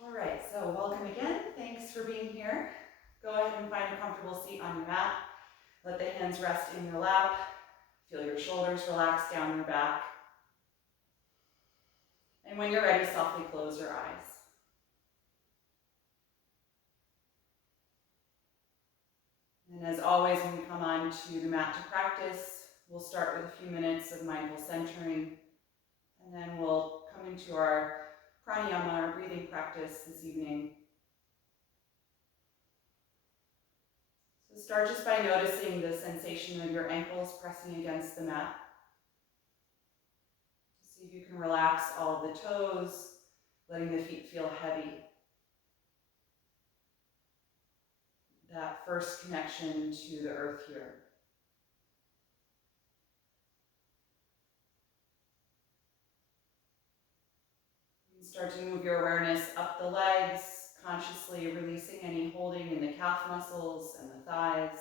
All right, so welcome again. Thanks for being here. Go ahead and find a comfortable seat on your mat. Let the hands rest in your lap. Feel your shoulders relax down your back. And when you're ready, softly close your eyes. And as always, when we come on to the mat to practice, we'll start with a few minutes of mindful centering, and then we'll come into our pranayama, our breathing practice this evening. So start just by noticing the sensation of your ankles pressing against the mat. See if you can relax all of the toes, letting the feet feel heavy. That first connection to the earth here. And start to move your awareness up the legs, consciously releasing any holding in the calf muscles and the thighs.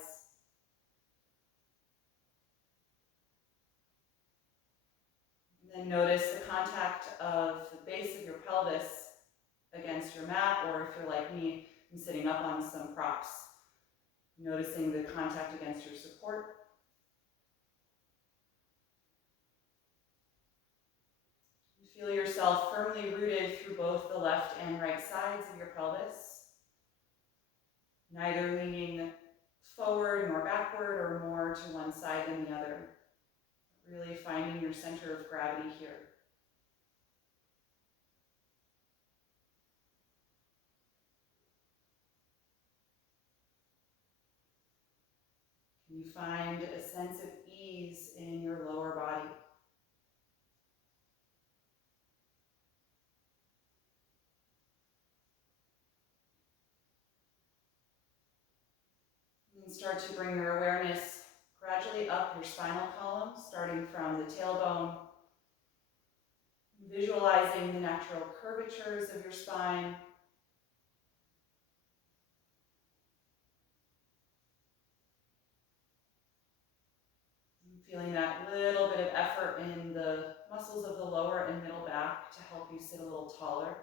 And then notice the contact of the base of your pelvis against your mat, or if you're like me, I'm sitting up on some props. Noticing the contact against your support. Feel yourself firmly rooted through both the left and right sides of your pelvis, neither leaning forward nor backward or more to one side than the other. Really finding your center of gravity here. Can you find a sense of ease in your lower body? And start to bring your awareness gradually up your spinal column, starting from the tailbone, visualizing the natural curvatures of your spine. Feeling that little bit of effort in the muscles of the lower and middle back to help you sit a little taller.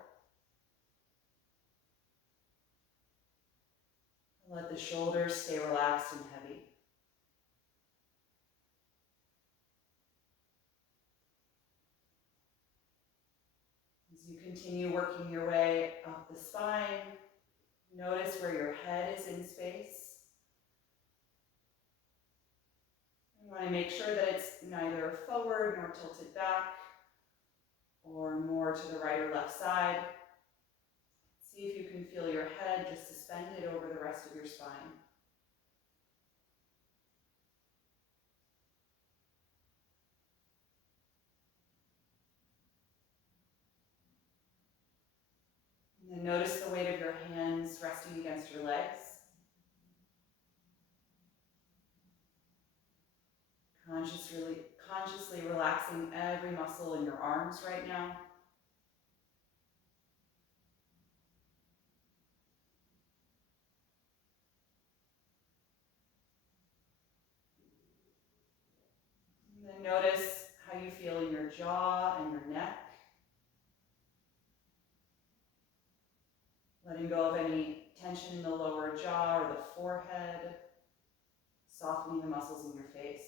Let the shoulders stay relaxed and heavy. As you continue working your way up the spine, notice where your head is in space. You want to make sure that it's neither forward nor tilted back or more to the right or left side. See if you can feel your head just suspended over the rest of your spine. And then notice the weight of your hands resting against your legs. Consciously relaxing every muscle in your arms right now. And then notice how you feel in your jaw and your neck. Letting go of any tension in the lower jaw or the forehead. Softening the muscles in your face.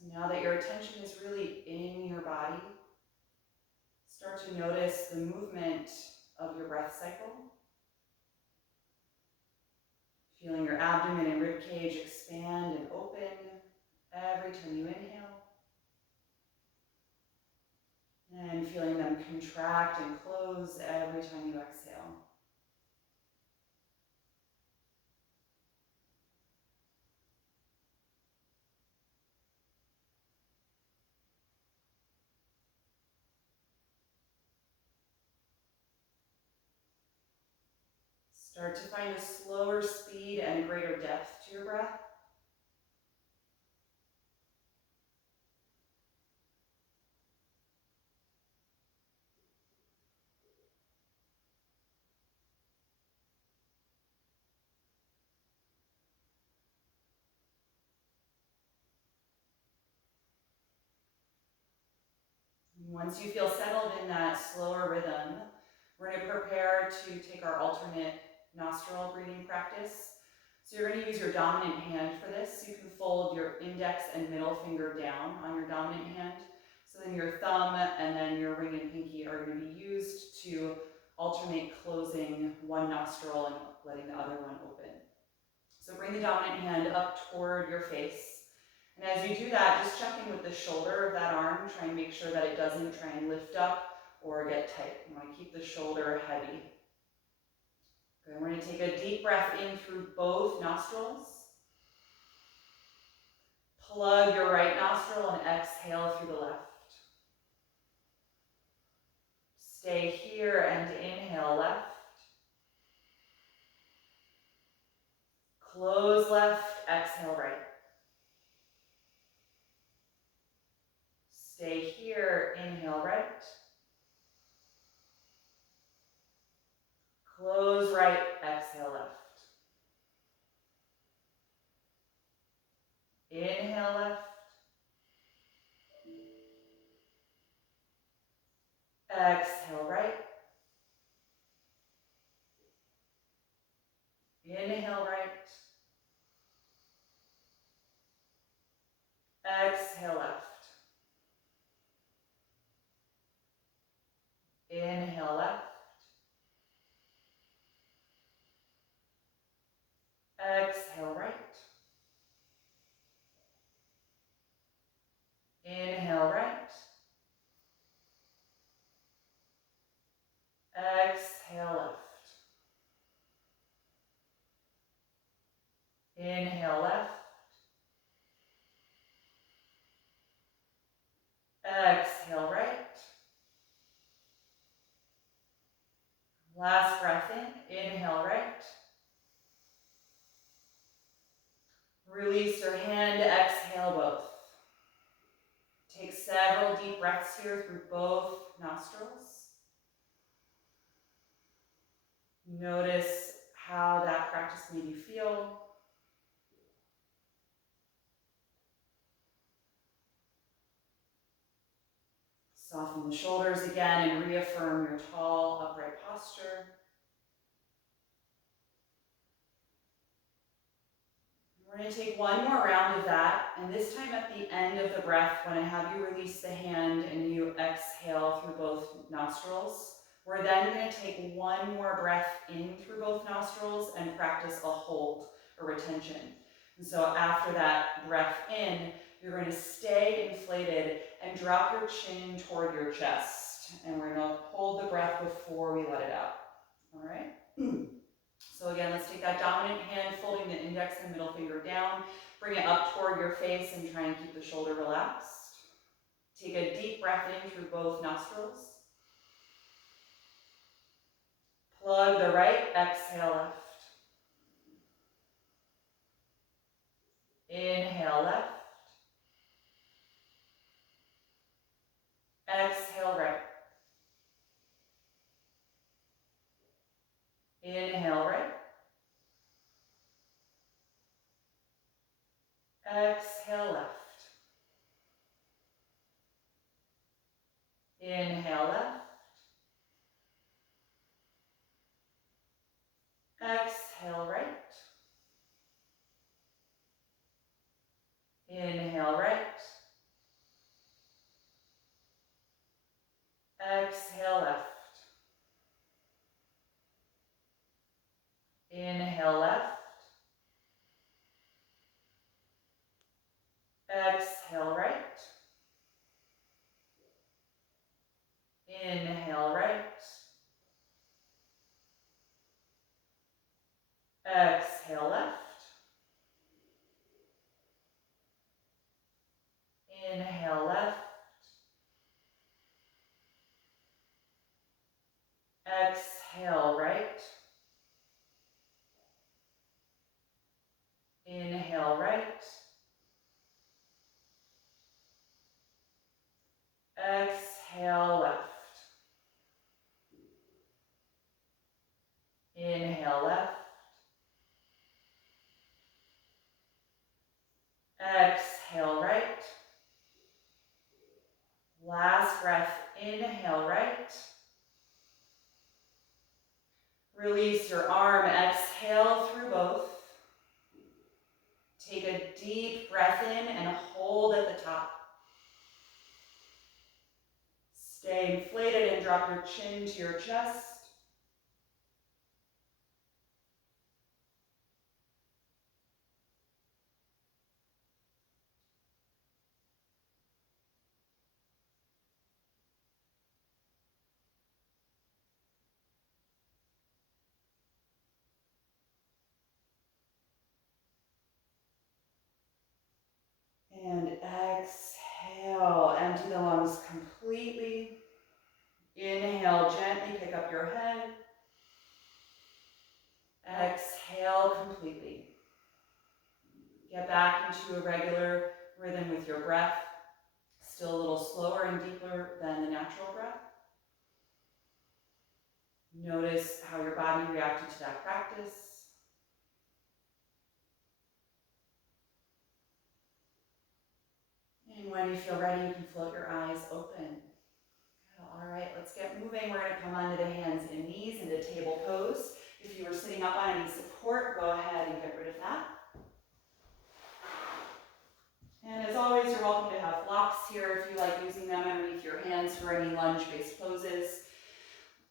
So now that your attention is really in your body, start to notice the movement of your breath cycle. Feeling your abdomen and rib cage expand and open every time you inhale. And feeling them contract and close every time you exhale. Start to find a slower speed and a greater depth to your breath. Once you feel settled in that slower rhythm, we're going to prepare to take our alternate nostril breathing practice. So you're going to use your dominant hand for this. You can fold your index and middle finger down on your dominant hand. So then your thumb and then your ring and pinky are going to be used to alternate closing one nostril and letting the other one open. So bring the dominant hand up toward your face. And as you do that, just check in with the shoulder of that arm. Try and make sure that it doesn't try and lift up or get tight. You want to keep the shoulder heavy. Good. We're going to take a deep breath in through both nostrils. Plug your right nostril and exhale through the left. Stay here and inhale left. Close left, exhale right. Stay here, inhale right. Close right, exhale left. Inhale left. Exhale right. Inhale right. Exhale left. Inhale left. Exhale right. Inhale right. Exhale left. Inhale left. Exhale right. Last breath in. Inhale right. Release your hand, exhale both. Take several deep breaths here through both nostrils. Notice how that practice made you feel. Soften the shoulders again and reaffirm your tall, upright posture. We're going to take one more round of that, and this time at the end of the breath, when I have you release the hand and you exhale through both nostrils, we're then going to take one more breath in through both nostrils and practice a hold, or retention. And so after that breath in, you're going to stay inflated and drop your chin toward your chest. And we're going to hold the breath before we let it out. All right? So again, let's take that dominant hand, folding the index and middle finger down. Bring it up toward your face and try and keep the shoulder relaxed. Take a deep breath in through both nostrils. Plug the right, exhale left. Inhale left. Exhale right. Inhale right. Exhale left. Inhale left. Exhale right. Inhale right. Exhale left. Inhale left. Exhale right. Inhale right. Exhale left. Inhale left. Exhale right. Inhale right. Exhale left. Inhale left. Exhale right. Last breath, inhale right. Release your arm, exhale through both. Take a deep breath in and hold at the top. Stay inflated and drop your chin to your chest. And exhale, empty the lungs completely. Inhale, gently pick up your head. Exhale completely. Get back into a regular rhythm with your breath. Still a little slower and deeper than the natural breath. Notice how your body reacted to that practice. And when you feel ready, you can float your eyes open. All right, let's get moving. We're going to come onto the hands and knees into table pose. If you were sitting up on any support, go ahead and get rid of that. And as always, you're welcome to have blocks here if you like using them underneath your hands for any lunge-based poses.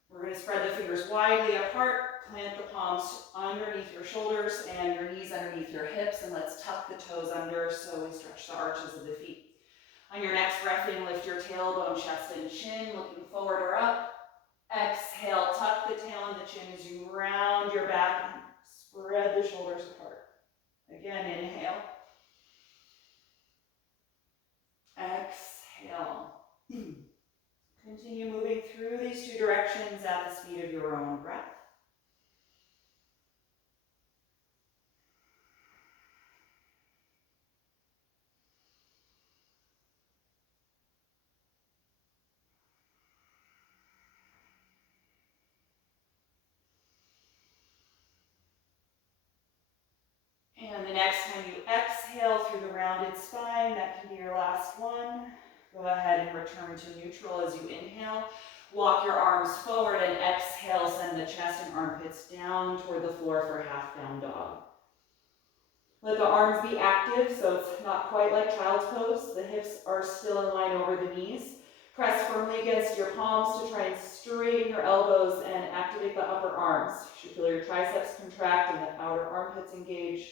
We're going to spread the fingers widely apart, plant the palms underneath your shoulders and your knees underneath your hips, and let's tuck the toes under so we stretch the arches of the feet. On your next breath in, lift your tailbone, chest, and chin, looking forward or up. Exhale, tuck the tail and the chin as you round your back and spread the shoulders apart. Again, inhale. Exhale. Continue moving through these two directions at the speed of your own breath. And the next time you exhale through the rounded spine, that can be your last one. Go ahead and return to neutral as you inhale. Walk your arms forward and exhale, send the chest and armpits down toward the floor for half down dog. Let the arms be active, so it's not quite like child's pose. The hips are still in line over the knees. Press firmly against your palms to try and straighten your elbows and activate the upper arms. You should feel your triceps contract and the outer armpits engage.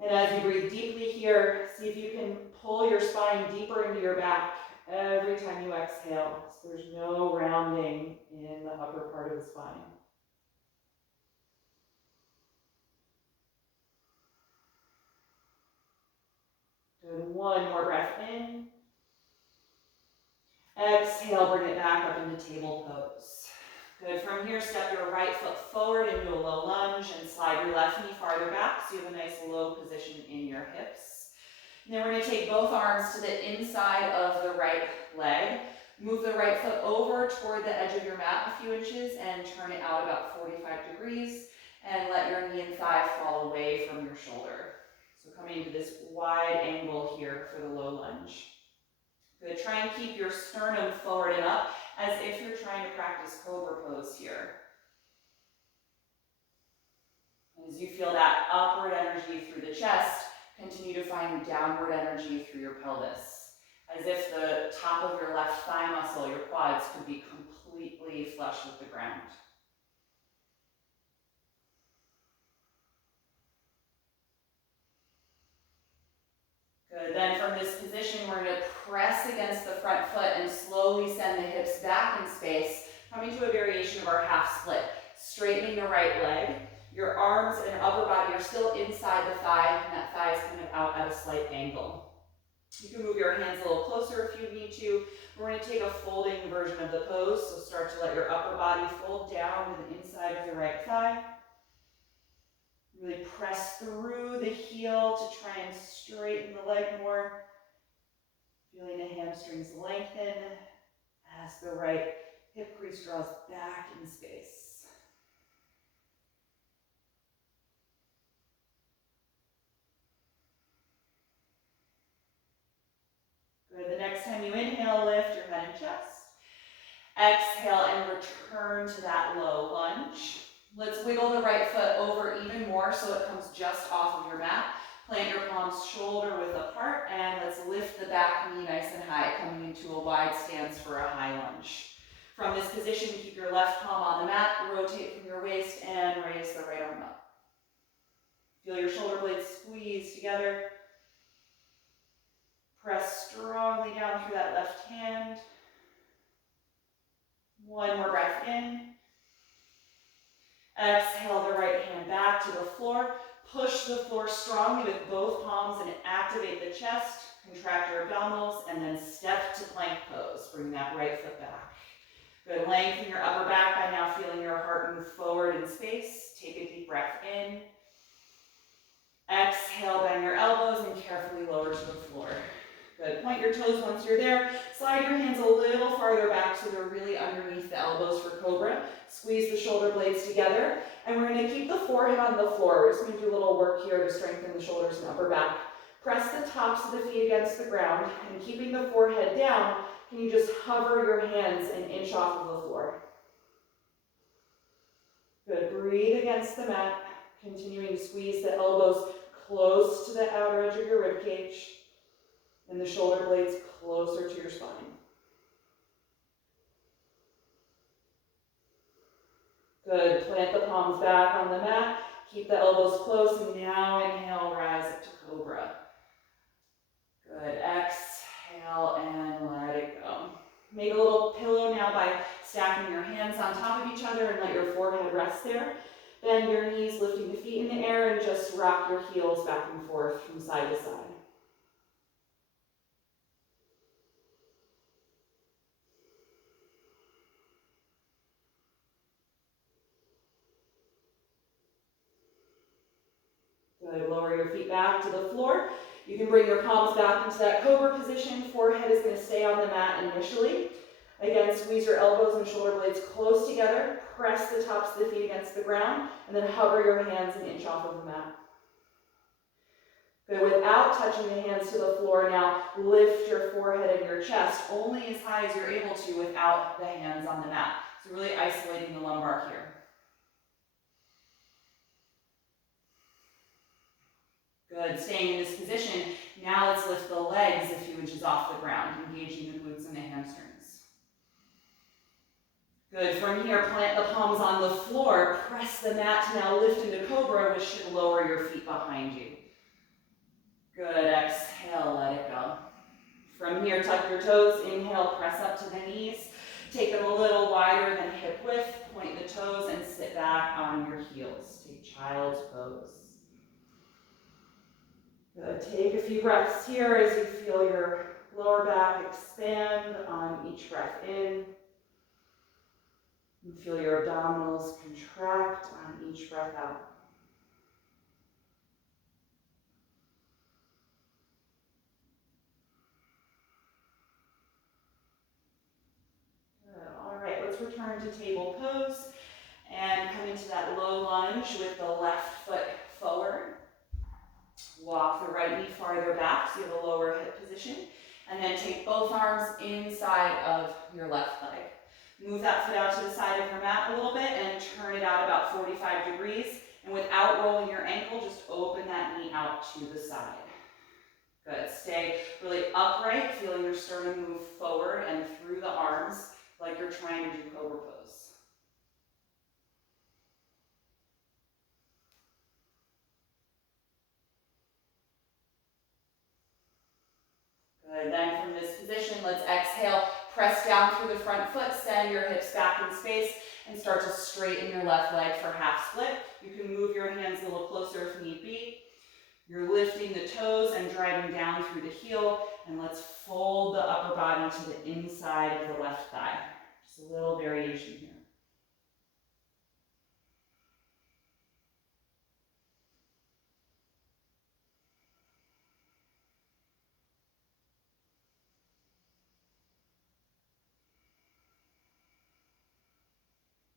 And as you breathe deeply here, see if you can pull your spine deeper into your back every time you exhale. So there's no rounding in the upper part of the spine. Good, one more breath in. Exhale, bring it back up into table pose. Good, from here, step your right foot forward into a low lunge and slide your left knee farther back so you have a nice low position in your hips. And then we're going to take both arms to the inside of the right leg. Move the right foot over toward the edge of your mat a few inches and turn it out about 45 degrees. And let your knee and thigh fall away from your shoulder. So coming into this wide angle here for the low lunge. Good, try and keep your sternum forward and up as if you're trying to practice cobra pose here. As you feel that upward energy through the chest, continue to find downward energy through your pelvis. As if the top of your left thigh muscle, your quads, could be completely flush with the ground. Good, then from this position, we're going to press against the front foot and slowly send the hips back in space, coming to a variation of our half split. Straightening the right leg. Your arms and upper body are still inside the thigh, and that thigh is kind of out at a slight angle. You can move your hands a little closer if you need to. We're going to take a folding version of the pose, so start to let your upper body fold down to the inside of the right thigh. Really press through the heel to try and straighten the leg more. Feeling the hamstrings lengthen as the right hip crease draws back in space. Good. The time you inhale, lift your head and chest. Exhale and return to that low lunge. Let's wiggle the right foot over even more so it comes just off of your mat. Plant your palms shoulder width apart, and let's lift the back knee nice and high, coming into a wide stance for a high lunge. From this position, keep your left palm on the mat, rotate from your waist, and raise the right arm up. Feel your shoulder blades squeeze together. Press strongly down through that left hand. One more breath in. Exhale the right hand back to the floor. Push the floor strongly with both palms and activate the chest. Contract your abdominals and then step to plank pose. Bring that right foot back. Good. Lengthen your upper back by now feeling your heart move forward in space. Take a deep breath in. Exhale, bend your elbows and carefully lower to the floor. Good. Point your toes once you're there. Slide your hands a little farther back so they're really underneath the elbows for cobra. Squeeze the shoulder blades together. And we're going to keep the forehead on the floor. We're just going to do a little work here to strengthen the shoulders and upper back. Press the tops of the feet against the ground. And keeping the forehead down, can you just hover your hands an inch off of the floor? Good. Breathe against the mat. Continuing to squeeze the elbows close to the outer edge of your rib cage. And the shoulder blades closer to your spine. Good. Plant the palms back on the mat. Keep the elbows close. And now inhale, rise up to cobra. Good. Exhale and let it go. Make a little pillow now by stacking your hands on top of each other and let your forehead rest there. Bend your knees, lifting the feet in the air, and just rock your heels back and forth from side to side. Good. Lower your feet back to the floor. You can bring your palms back into that cobra position. Forehead is going to stay on the mat initially. Again, squeeze your elbows and shoulder blades close together. Press the tops of the feet against the ground, and then hover your hands an inch off of the mat. Good. Without touching the hands to the floor, now lift your forehead and your chest only as high as you're able to without the hands on the mat. So really isolating the lumbar here. Good. Staying in this position. Now let's lift the legs a few inches off the ground, engaging the glutes and the hamstrings. Good. From here, plant the palms on the floor. Press the mat to now lift into cobra, which should lower your feet behind you. Good. Exhale, let it go. From here, tuck your toes. Inhale, press up to the knees. Take them a little wider than hip width. Point the toes and sit back on your heels. Take child's pose. Good. Take a few breaths here as you feel your lower back expand on each breath in. And feel your abdominals contract on each breath out. Good. All right, let's return to table pose and come into that low lunge with the left foot forward. Walk the right knee farther back so you have a lower hip position. And then take both arms inside of your left leg. Move that foot out to the side of your mat a little bit and turn it out about 45 degrees. And without rolling your ankle, just open that knee out to the side. Good. Stay really upright, feeling your sternum move forward and through the arms like you're trying to do cobra pose. Good. Then from this position, let's exhale. Press down through the front foot, send your hips back in space, and start to straighten your left leg for half split. You can move your hands a little closer if need be. You're lifting the toes and driving down through the heel, and let's fold the upper body to the inside of the left thigh. Just a little variation here.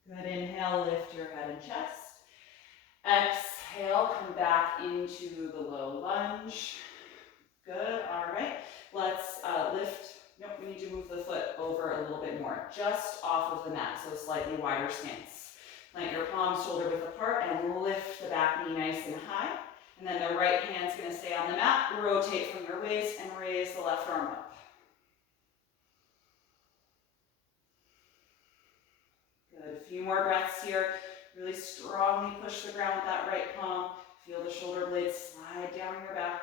Good. Inhale, lift your head and chest. Exhale, come back into the low lunge. Good. All right. Let's are just off of the mat, so slightly wider stance. Plant your palms shoulder width apart and lift the back knee nice and high. And then the right hand's going to stay on the mat. Rotate from your waist and raise the left arm up. Good. A few more breaths here. Really strongly push the ground with that right palm. Feel the shoulder blades slide down your back.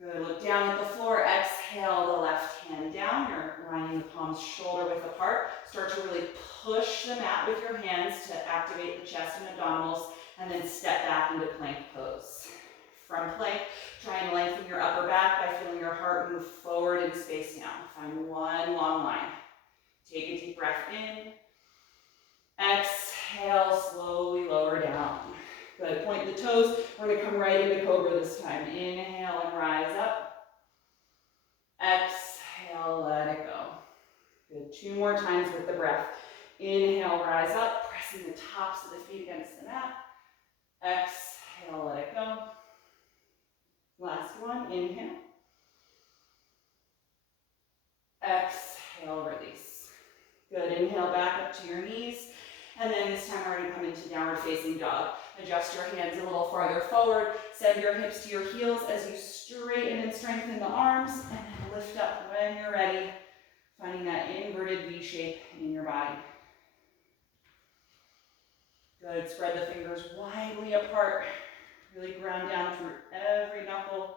Good. Look down at the floor. Exhale the left hand down. You're lining the palms shoulder width apart. Start to really push the mat with your hands to activate the chest and abdominals, and then step back into plank pose. From plank, try and lengthen your upper back by feeling your heart move forward in space now. Find one long line. Take a deep breath in. Exhale, slowly lower down. Good. Point the toes. We're going to come right into cobra this time. Inhale and rise up. Exhale, let it go. Good. 2 more times with the breath. Inhale, rise up, pressing the tops of the feet against the mat. Exhale, let it go. Last one. Inhale. Exhale, release. Good. Inhale back up to your knees. And then this time we're going to come into downward facing dog. Adjust your hands a little farther forward. Send your hips to your heels as you straighten and strengthen the arms. And then lift up when you're ready, finding that inverted V shape in your body. Good. Spread the fingers widely apart. Really ground down through every knuckle.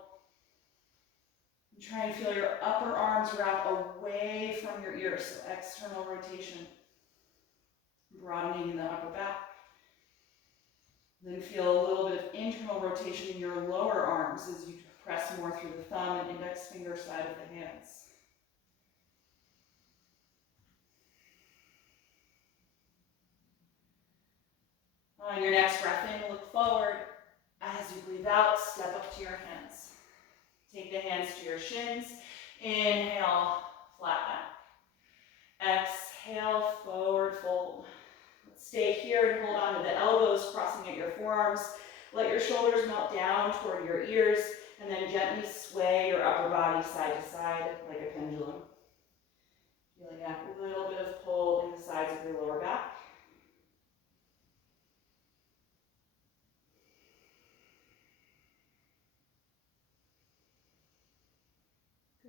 And try and feel your upper arms wrap away from your ears, so external rotation. Broadening in the upper back. Then feel a little bit of internal rotation in your lower arms as you press more through the thumb and index finger side of the hands. On your next breath in, look forward. As you breathe out, step up to your hands. Take the hands to your shins. Inhale, flat back. Exhale, forward fold. Stay here and hold on to the elbows, crossing at your forearms. Let your shoulders melt down toward your ears, and then gently sway your upper body side to side like a pendulum. Feeling that little bit of pull in the sides of your lower back.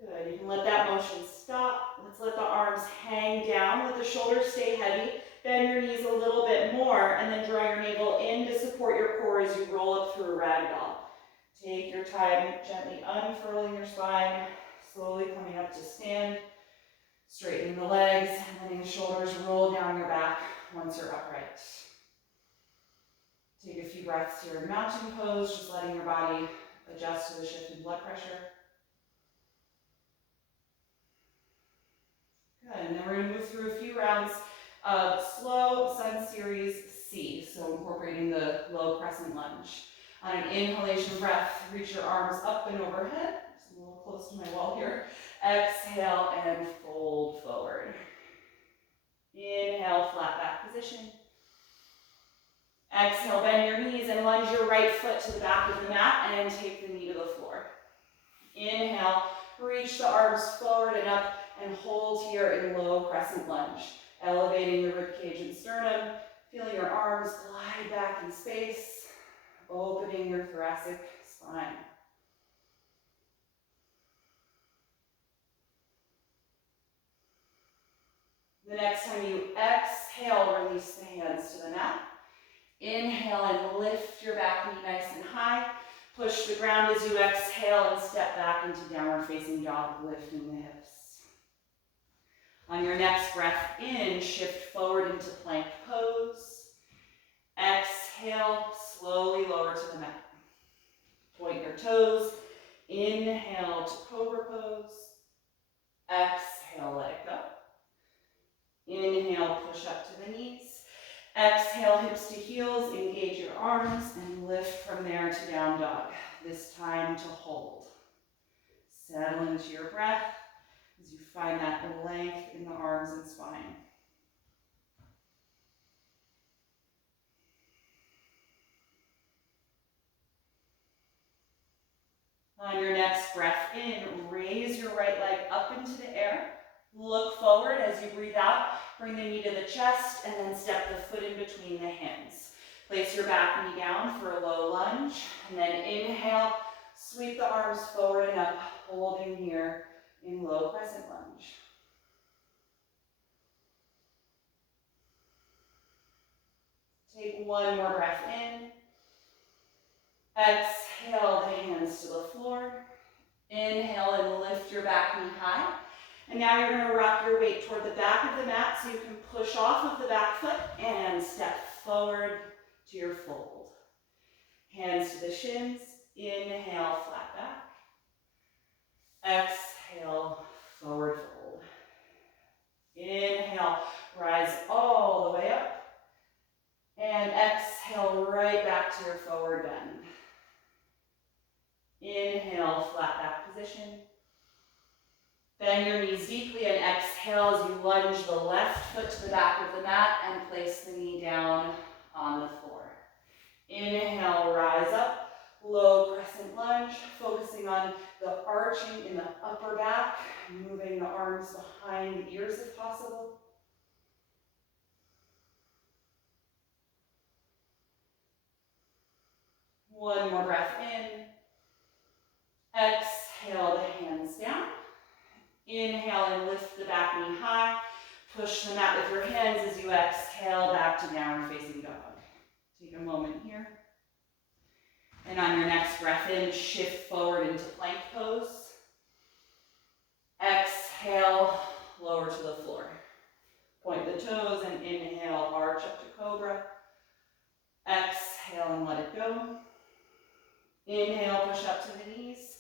Good. You can let that motion stop. Let's let the arms hang down. Let the shoulders stay heavy. Bend your knees a little bit more, and then draw your navel in to support your core as you roll up through a ragdoll. Take your time, gently unfurling your spine, slowly coming up to stand, straightening the legs, and letting the shoulders roll down your back once you're upright. Take a few breaths here in mountain pose, just letting your body adjust to the shift in blood pressure. Good, and then we're going to move through a few rounds of slow sun series C, so incorporating the low crescent lunge. On an inhalation breath, reach your arms up and overhead. Just a little close to my wall here. Exhale and fold forward. Inhale, flat back position. Exhale, bend your knees and lunge your right foot to the back of the mat and take the knee to the floor. Inhale, reach the arms forward and up and hold here in low crescent lunge. Elevating the ribcage and sternum, feeling your arms glide back in space, opening your thoracic spine. The next time you exhale, release the hands to the mat. Inhale and lift your back knee nice and high. Push the ground as you exhale and step back into downward facing dog, lifting the hips. On your next breath in, shift forward into plank pose. Exhale, slowly lower to the mat. Point your toes. Inhale to cobra pose. Exhale, let it go. Inhale, push up to the knees. Exhale, hips to heels, engage your arms, and lift from there to down dog. This time to hold. Settle into your breath as you find that length in the arms and spine. On your next breath in, raise your right leg up into the air. Look forward as you breathe out. Bring the knee to the chest and then step the foot in between the hands. Place your back knee down for a low lunge. And then inhale, sweep the arms forward and up, holding here in low crescent lunge. Take one more breath in. Exhale the hands to the floor. Inhale and lift your back knee high. And now you're going to rock your weight toward the back of the mat so you can push off of the back foot and step forward to your fold. Hands to the shins. Inhale, flat back. Exhale, forward fold. Inhale, rise all the way up. And exhale right back to your forward bend. Inhale, flat back position. Bend your knees deeply and exhale as you lunge the left foot to the back of the mat and place the knee down on the floor. Inhale, rise up, low crescent lunge, focusing on the arching in the upper back, moving the arms behind the ears if possible. One more breath in. Exhale the hands down. Inhale and lift the back knee high. Push the mat with your hands as you exhale back to downward facing dog. Take a moment here. And on your next breath in, shift forward into plank pose. Exhale, lower to the floor. Point the toes and inhale, arch up to cobra. Exhale and let it go. Inhale, push up to the knees.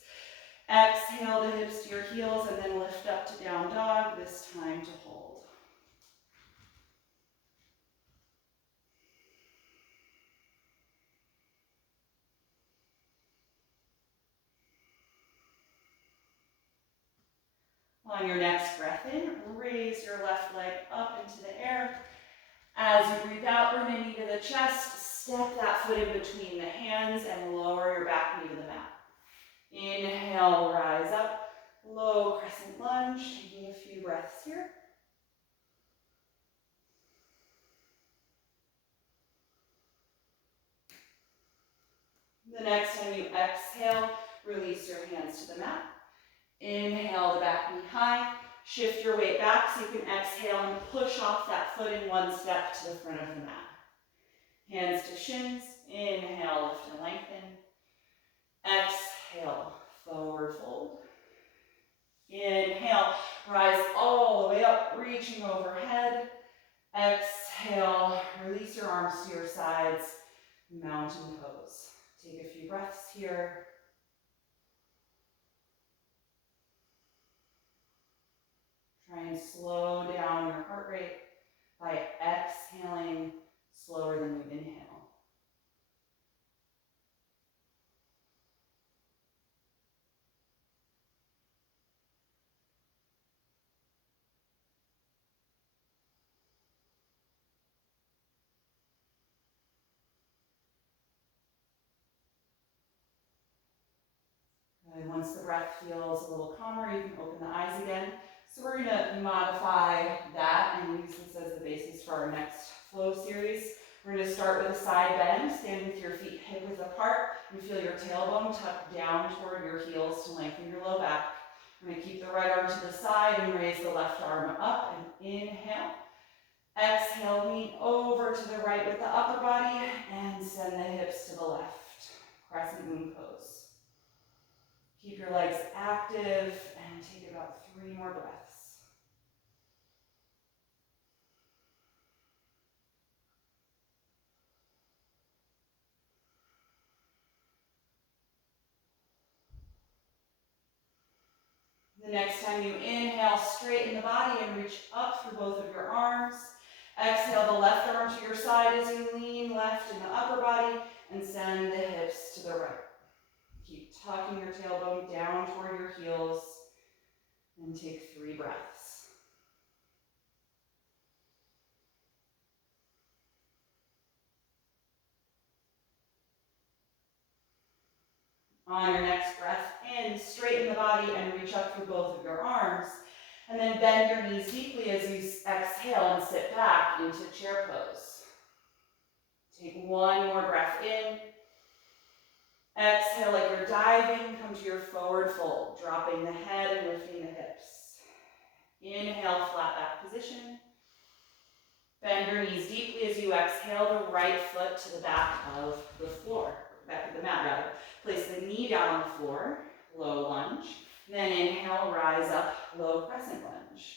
Exhale the hips to your heels and then lift up to down dog, this time to hold. On your next breath in, raise your left leg up into the air. As you breathe out, bring the knee to the chest, step that foot in between the hands and lower your back knee to the mat. Inhale, rise up, low crescent lunge, taking a few breaths here. The next time you exhale, release your hands to the mat. Inhale the back knee high, shift your weight back so you can exhale and push off that foot in one step to the front of the mat. Hands to shins, inhale, lift and lengthen. Exhale, forward fold. Inhale, rise all the way up, reaching overhead. Exhale, release your arms to your sides, mountain pose. Take a few breaths here. Try and slow down your heart rate by exhaling slower than you inhale. And once the breath feels a little calmer, you can open the eyes again. So we're going to modify that and use this as the basis for our next flow series. We're going to start with a side bend. Stand with your feet hip width apart and feel your tailbone tuck down toward your heels to lengthen your low back. We're going to keep the right arm to the side and raise the left arm up and inhale. Exhale, lean over to the right with the upper body and send the hips to the left. Crescent moon pose. Keep your legs active and take about 3 more breaths. The next time you inhale, straighten the body and reach up through both of your arms. Exhale the left arm to your side as you lean left in the upper body and send the hips to the right. Keep tucking your tailbone down toward your heels and take 3 breaths. On your next breath in, straighten the body, and reach up through both of your arms. And then bend your knees deeply as you exhale and sit back into chair pose. Take one more breath in. Exhale like you're diving, come to your forward fold, dropping the head and lifting the hips. Inhale, flat back position. Bend your knees deeply as you exhale the right foot to the back of the floor, back of the mat rather. Place the knee down on the floor, low lunge. Then inhale, rise up, low crescent lunge.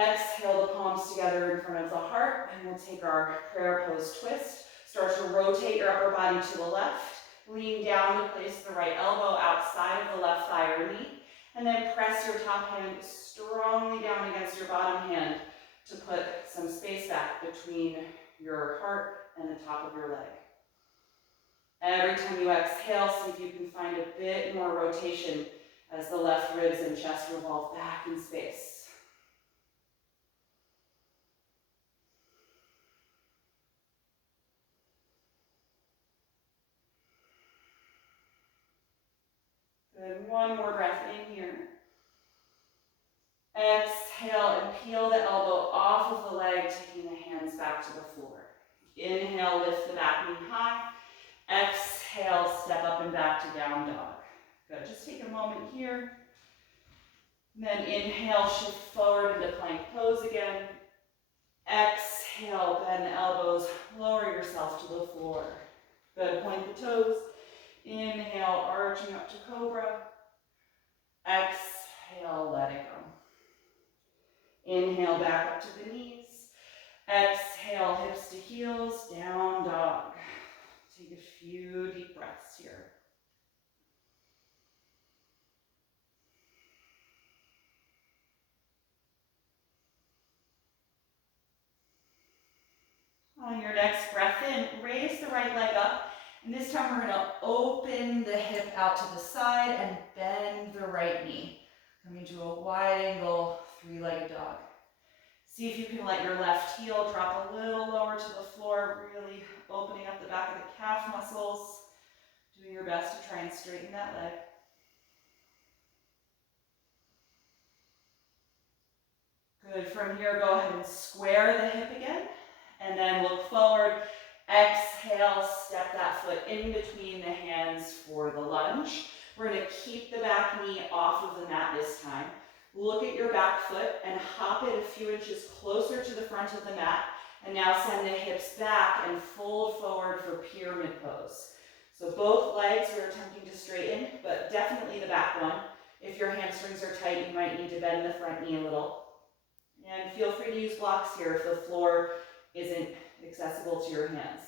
Exhale the palms together in front of the heart, and we'll take our prayer pose twist. Start to rotate your upper body to the left. Lean down to place the right elbow outside of the left thigh or knee, and then press your top hand strongly down against your bottom hand to put some space back between your heart and the top of your leg. Every time you exhale, see if you can find a bit more rotation as the left ribs and chest revolve back in space. Good, one more breath in here. Exhale and peel the elbow off of the leg, taking the hands back to the floor. Inhale, lift the back knee high. Exhale, step up and back to down dog. Good, just take a moment here. And then inhale, shift forward into plank pose again. Exhale, bend the elbows, lower yourself to the floor. Good, point the toes. Inhale, arching up to cobra. Exhale, let it go. Inhale, back up to the knees. Exhale, hips to heels, down dog. Take a few deep breaths here. On your next breath in, raise the right leg up. And this time we're going to open the hip out to the side and bend the right knee. Coming to a wide angle, three-legged dog. See if you can let your left heel drop a little lower to the floor, really opening up the back of the calf muscles. Doing your best to try and straighten that leg. Good, from here go ahead and square the hip again. And then look forward. Exhale, step that foot in between the hands for the lunge. We're going to keep the back knee off of the mat this time. Look at your back foot and hop it a few inches closer to the front of the mat. And now send the hips back and fold forward for pyramid pose. So both legs are attempting to straighten, but definitely the back one. If your hamstrings are tight, you might need to bend the front knee a little. And feel free to use blocks here if the floor isn't accessible to your hands.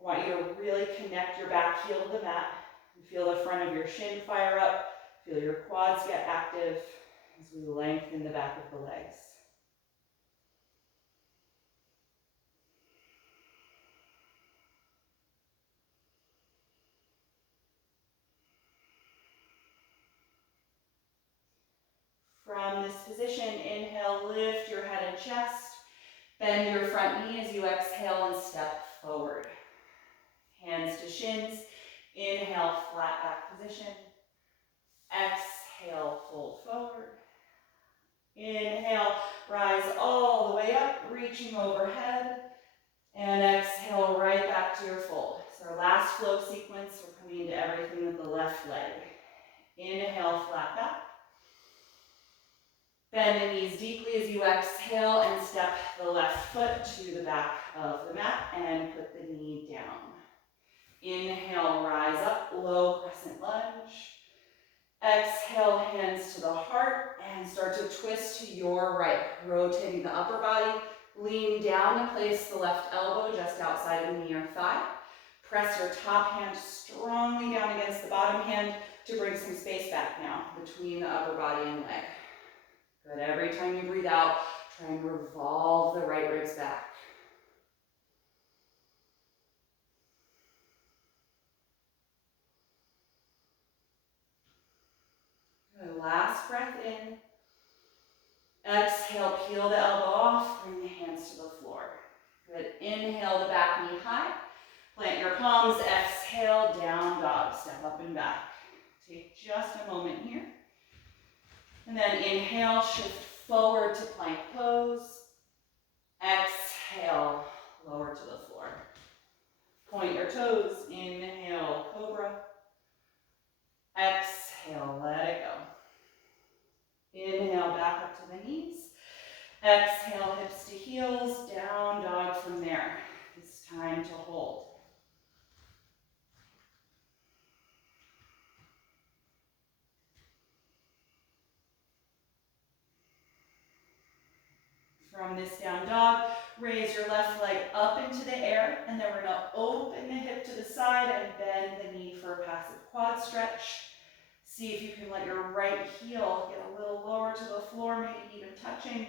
I want you to really connect your back heel to the mat and feel the front of your shin fire up. Feel your quads get active as we lengthen the back of the legs. From this position, inhale, lift your head and chest. Bend your front knee as you exhale and step forward. Hands to shins. Inhale, flat back position. Exhale, fold forward. Inhale, rise all the way up, reaching overhead. And exhale, right back to your fold. So our last flow sequence, we're coming into everything with the left leg. Inhale, flat back. Bend the knees deeply as you exhale and step the left foot to the back of the mat and put the knee down. Inhale, rise up, low crescent lunge. Exhale, hands to the heart and start to twist to your right, rotating the upper body. Lean down and place the left elbow just outside of the knee or thigh. Press your top hand strongly down against the bottom hand to bring some space back now between the upper body and leg. Good, every time you breathe out, try and revolve the right ribs back. Good, last breath in. Exhale, peel the elbow off, bring the hands to the floor. Good, inhale the back knee high. Plant your palms, exhale, down dog, step up and back. Take just a moment here. And then inhale, shift forward to plank pose. Exhale, lower to the floor. Point your toes, inhale, cobra. Exhale, let it go. Inhale, back up to the knees. Exhale, hips to heels, down dog from there. It's time to hold. From this down dog, raise your left leg up into the air, and then we're gonna open the hip to the side and bend the knee for a passive quad stretch. See if you can let your right heel get a little lower to the floor, maybe even touching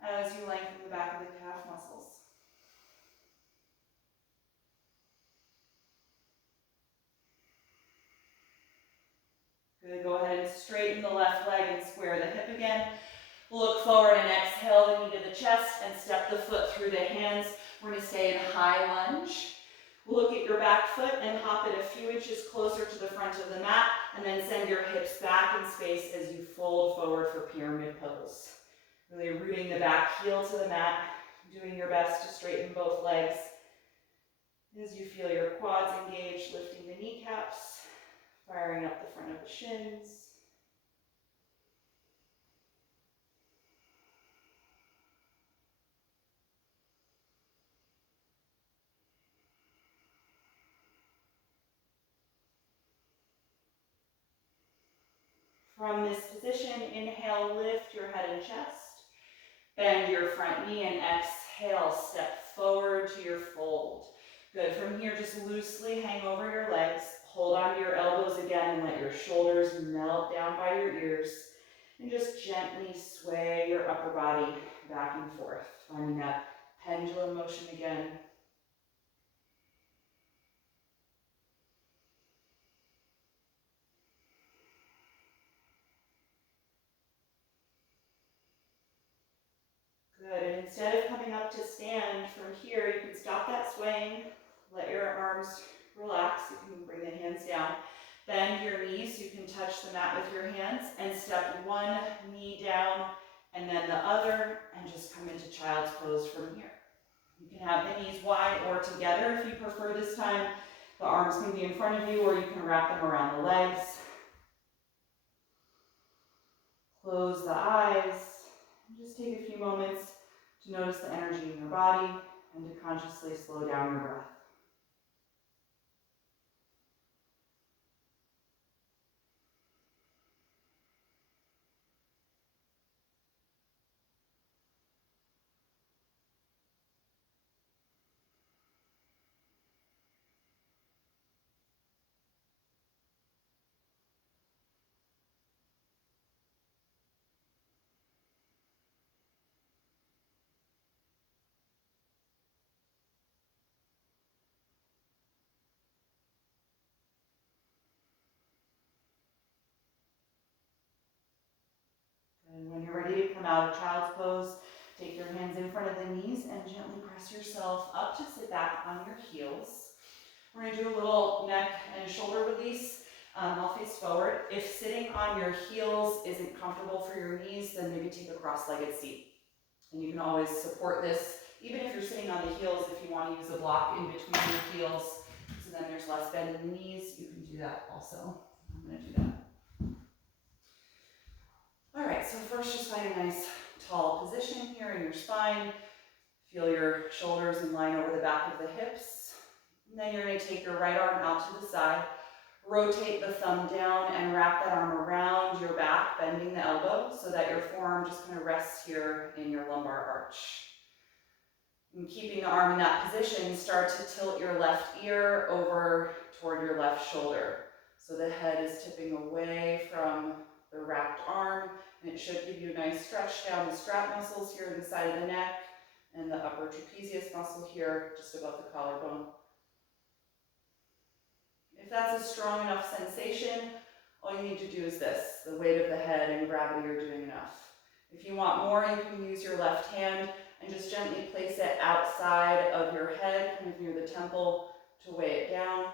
as you lengthen the back of the calf muscles. Good, go ahead and straighten the left leg and square the hip again. Look forward and exhale the knee to the chest and step the foot through the hands. We're going to stay in high lunge. Look at your back foot and hop it a few inches closer to the front of the mat, and then send your hips back in space as you fold forward for pyramid pose. Really rooting the back heel to the mat, doing your best to straighten both legs. As you feel your quads engaged, lifting the kneecaps, firing up the front of the shins. From this position, inhale, lift your head and chest. Bend your front knee and exhale, step forward to your fold. Good, from here just loosely hang over your legs. Hold onto your elbows again and let your shoulders melt down by your ears. And just gently sway your upper body back and forth, finding that pendulum motion again. Good, and instead of coming up to stand from here, you can stop that swaying, let your arms relax, you can bring the hands down. Bend your knees, you can touch the mat with your hands, and step one knee down, and then the other, and just come into child's pose from here. You can have the knees wide or together if you prefer this time. The arms can be in front of you, or you can wrap them around the legs. Close the eyes, and just take a few moments to notice the energy in your body and to consciously slow down your breath. And when you're ready to come out of child's pose, take your hands in front of the knees and gently press yourself up to sit back on your heels. We're going to do a little neck and shoulder release. I'll face forward. If sitting on your heels isn't comfortable for your knees, then maybe take a cross-legged seat. And you can always support this, even if you're sitting on the heels, if you want to use a block in between your heels, so then there's less bend in the knees, you can do that also. I'm going to do that. All right, so first just find a nice tall position here in your spine. Feel your shoulders in line over the back of the hips. And then you're going to take your right arm out to the side, rotate the thumb down and wrap that arm around your back, bending the elbow so that your forearm just kind of rests here in your lumbar arch. And keeping the arm in that position, start to tilt your left ear over toward your left shoulder. So the head is tipping away from the wrapped arm, and it should give you a nice stretch down the strap muscles here in the side of the neck and the upper trapezius muscle here just above the collarbone. If that's a strong enough sensation, all you need to do is this. The weight of the head and gravity are doing enough. If you want more, you can use your left hand and just gently place it outside of your head, kind of near the temple, to weigh it down.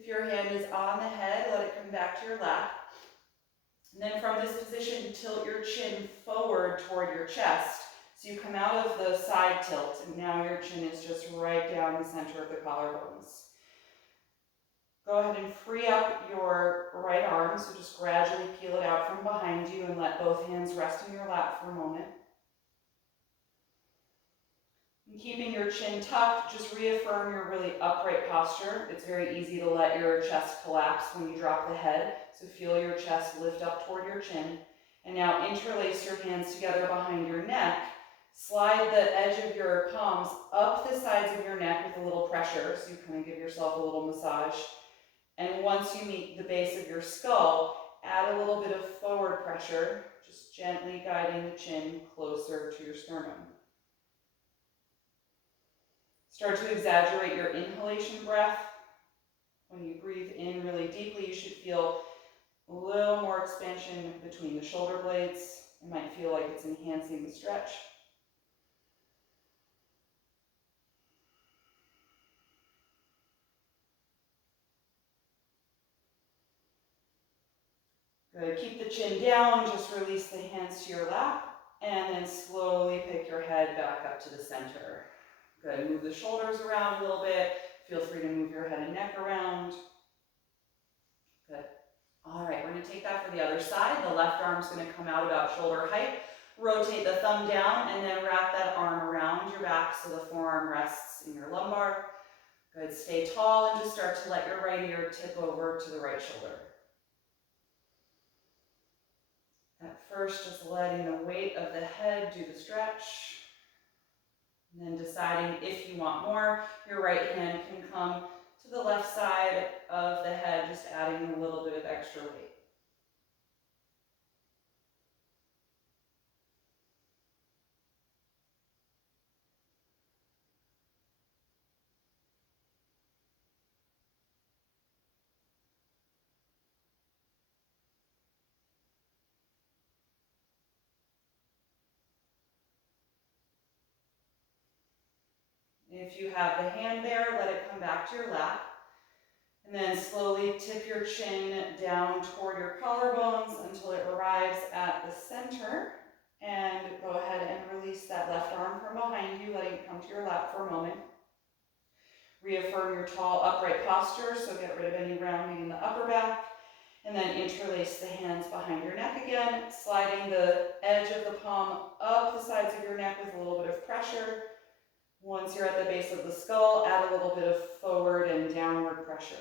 If your hand is on the head, let it come back to your lap. And then from this position, tilt your chin forward toward your chest. So you come out of the side tilt, and now your chin is just right down the center of the collarbones. Go ahead and free up your right arm, so just gradually peel it out from behind you and let both hands rest in your lap for a moment. And keeping your chin tucked, just reaffirm your really upright posture. It's very easy to let your chest collapse when you drop the head, so feel your chest lift up toward your chin. And now interlace your hands together behind your neck. Slide the edge of your palms up the sides of your neck with a little pressure, so you kind of give yourself a little massage. And once you meet the base of your skull, add a little bit of forward pressure, just gently guiding the chin closer to your sternum. Start to exaggerate your inhalation breath. When you breathe in really deeply, you should feel a little more expansion between the shoulder blades. It might feel like it's enhancing the stretch. Good. Keep the chin down, just release the hands to your lap, and then slowly pick your head back up to the center. Good. Move the shoulders around a little bit. Feel free to move your head and neck around. Good. All right, we're going to take that for the other side. The left arm's going to come out about shoulder height. Rotate the thumb down and then wrap that arm around your back so the forearm rests in your lumbar. Good. Stay tall and just start to let your right ear tip over to the right shoulder. At first, just letting the weight of the head do the stretch. And then deciding if you want more, your right hand can come to the left side of the head, just adding a little bit of extra weight. If you have the hand there, let it come back to your lap. And then slowly tip your chin down toward your collarbones until it arrives at the center. And go ahead and release that left arm from behind you, letting it come to your lap for a moment. Reaffirm your tall, upright posture, so get rid of any rounding in the upper back. And then interlace the hands behind your neck again, sliding the edge of the palm up the sides of your neck with a little bit of pressure. Once you're at the base of the skull, add a little bit of forward and downward pressure.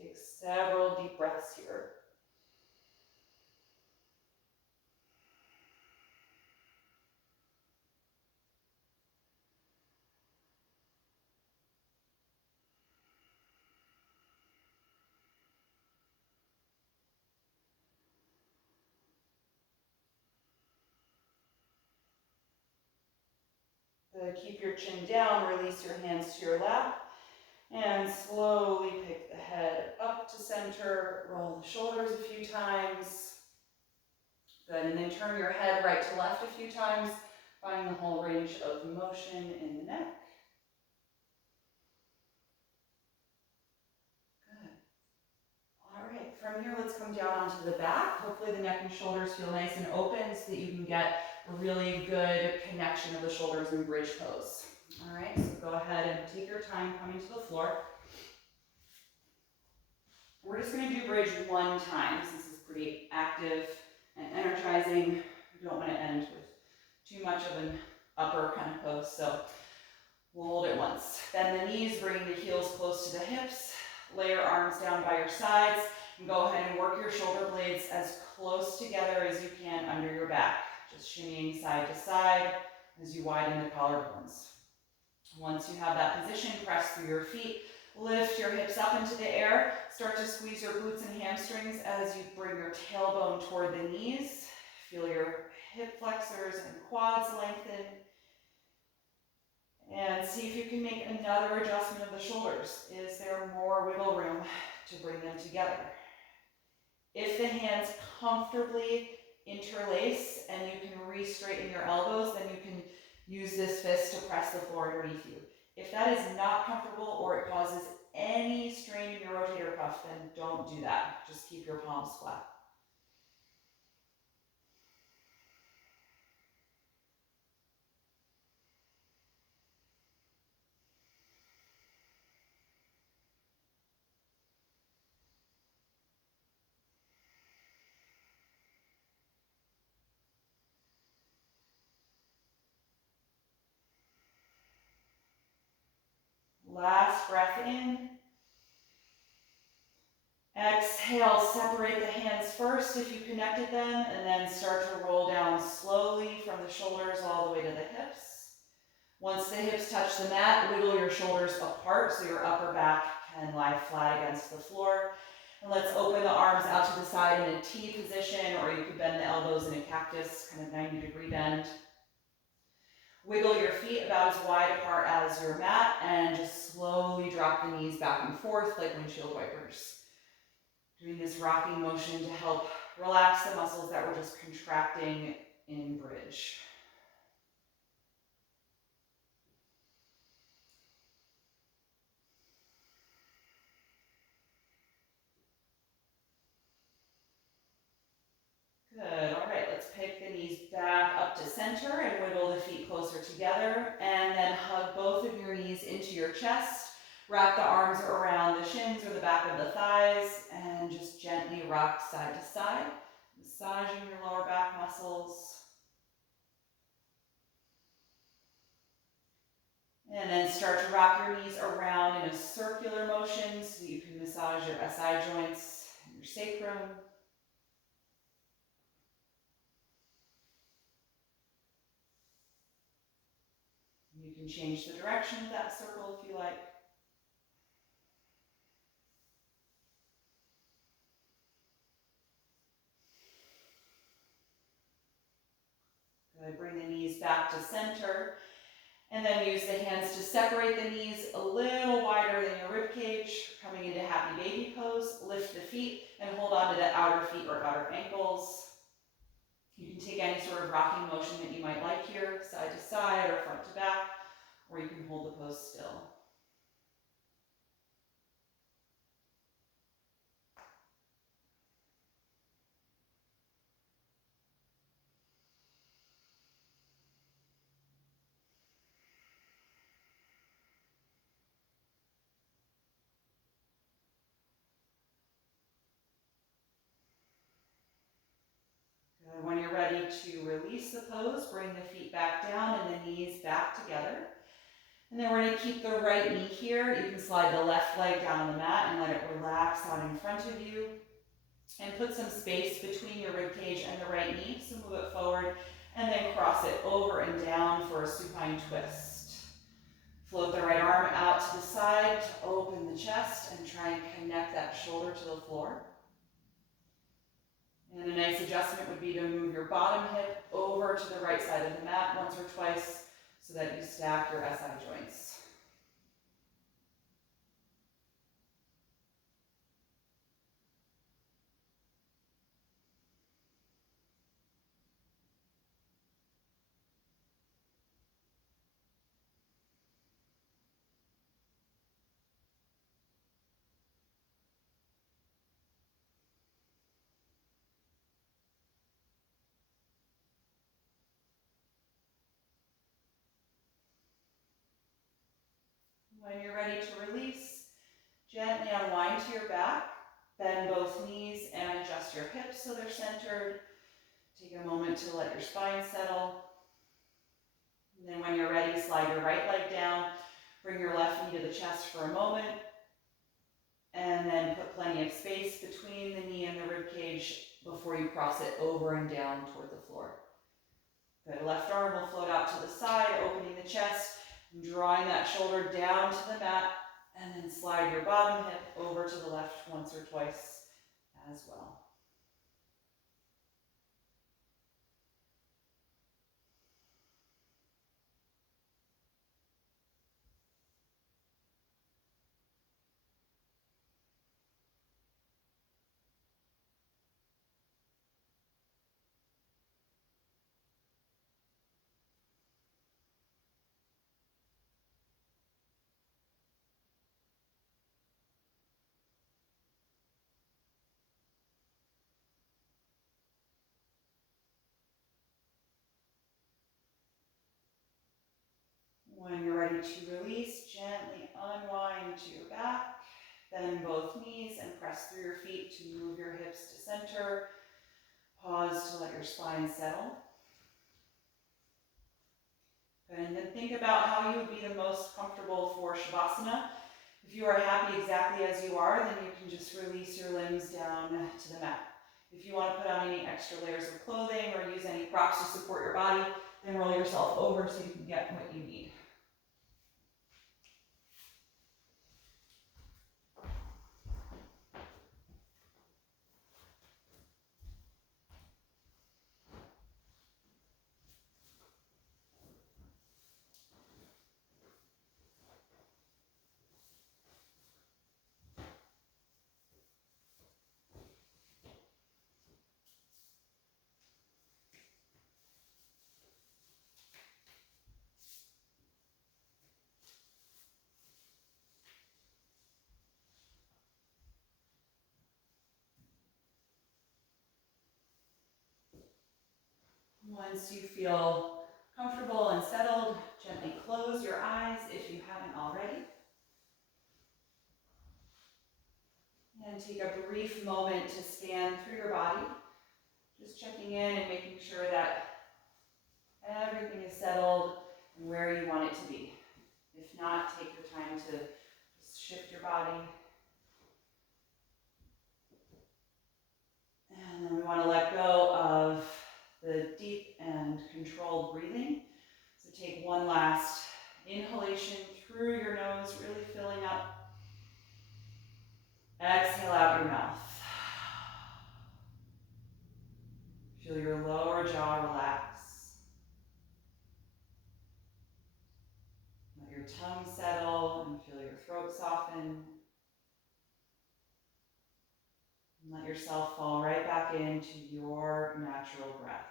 Take several deep breaths here. Good. Keep your chin down, release your hands to your lap. And slowly pick the head up to center, roll the shoulders a few times. Good, and then turn your head right to left a few times, finding the whole range of motion in the neck. Good. All right, from here, let's come down onto the back. Hopefully the neck and shoulders feel nice and open so that you can get a really good connection of the shoulders in bridge pose. All right, so go ahead and take your time coming to the floor. We're just going to do bridge one time. This is pretty active and energizing. We don't want to end with too much of an upper kind of pose, so we'll hold it once. Bend the knees, bring the heels close to the hips. Lay your arms down by your sides, and go ahead and work your shoulder blades as close together as you can under your back. Just shimmying side to side as you widen the collarbones. Once you have that position, press through your feet. Lift your hips up into the air. Start to squeeze your glutes and hamstrings as you bring your tailbone toward the knees. Feel your hip flexors and quads lengthen. And see if you can make another adjustment of the shoulders. Is there more wiggle room to bring them together? If the hands comfortably interlace and you can re-straighten your elbows, then you can use this fist to press the floor underneath you. If that is not comfortable or it causes any strain in your rotator cuff, then don't do that. Just keep your palms flat. Last breath in. Exhale, separate the hands first if you connected them, and then start to roll down slowly from the shoulders all the way to the hips. Once the hips touch the mat, wiggle your shoulders apart so your upper back can lie flat against the floor. And let's open the arms out to the side in a T position, or you could bend the elbows in a cactus, kind of 90-degree bend. Wiggle your feet about as wide apart as your mat, and just slowly drop the knees back and forth like windshield wipers. Doing this rocking motion to help relax the muscles that were just contracting in bridge. Good, all right, let's pick the knees back up to center and wiggle the feet closer together, and then hug both of your knees into your chest. Wrap the arms around the shins or the back of the thighs, and just gently rock side to side, massaging your lower back muscles. And then start to rock your knees around in a circular motion so you can massage your SI joints and your sacrum. You can change the direction of that circle if you like. Good, bring the knees back to center. And then use the hands to separate the knees a little wider than your rib cage, coming into happy baby pose. Lift the feet and hold on to the outer feet or outer ankles. You can take any sort of rocking motion that you might like here, side to side or front to back, or you can hold the pose still. When you're ready to release the pose, bring the feet back down and the knees back together. And then we're going to keep the right knee here. You can slide the left leg down on the mat and let it relax out in front of you. And put some space between your rib cage and the right knee. So move it forward and then cross it over and down for a supine twist. Float the right arm out to the side to open the chest and try and connect that shoulder to the floor. And a nice adjustment would be to move your bottom hip over to the right side of the mat once or twice so that you stack your SI joints. When you're ready to release, gently unwind to your back, bend both knees and adjust your hips so they're centered. Take a moment to let your spine settle. And then when you're ready, slide your right leg down, bring your left knee to the chest for a moment, and then put plenty of space between the knee and the rib cage before you cross it over and down toward the floor. Good, left arm will float out to the side, opening the chest, drawing that shoulder down to the mat, and then slide your bottom hip over to the left once or twice as well. ready to release, gently unwind to your back. Bend both knees and press through your feet to move your hips to center. Pause to let your spine settle. And then think about how you would be the most comfortable for Shavasana. If you are happy exactly as you are, then you can just release your limbs down to the mat. If you want to put on any extra layers of clothing or use any props to support your body, then roll yourself over so you can get what you need. Once you feel comfortable and settled, gently close your eyes if you haven't already. And take a brief moment to scan through your body, just checking in and making sure that everything is settled and where you want it to be. If not, take your time to just shift your body. And then we want to let go of the deep and controlled breathing. So take one last inhalation through your nose, really filling up. Exhale out your mouth. Feel your lower jaw relax. Let your tongue settle and feel your throat soften. And let yourself fall right back into your natural breath.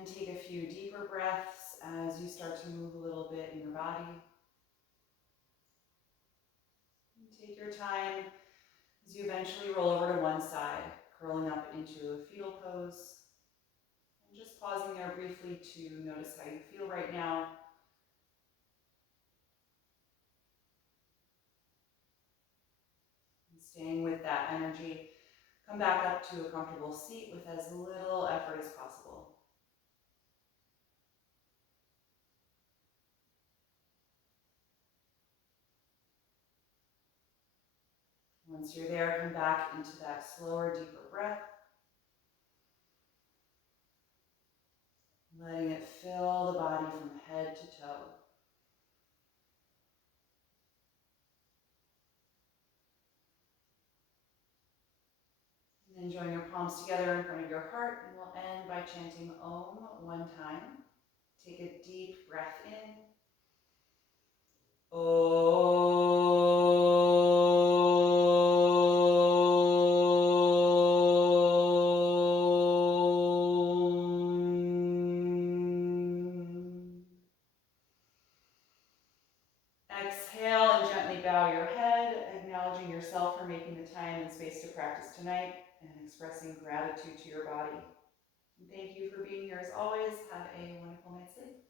And take a few deeper breaths as you start to move a little bit in your body. And take your time as you eventually roll over to one side, curling up into a fetal pose. And just pausing there briefly to notice how you feel right now. And staying with that energy, come back up to a comfortable seat with as little effort as possible. Once you're there, come back into that slower, deeper breath. Letting it fill the body from head to toe. And then join your palms together in front of your heart, and we'll end by chanting Om one time. Take a deep breath in. Exhale and gently bow your head, acknowledging yourself for making the time and space to practice tonight and expressing gratitude to your body. And thank you for being here as always. Have a wonderful night's sleep.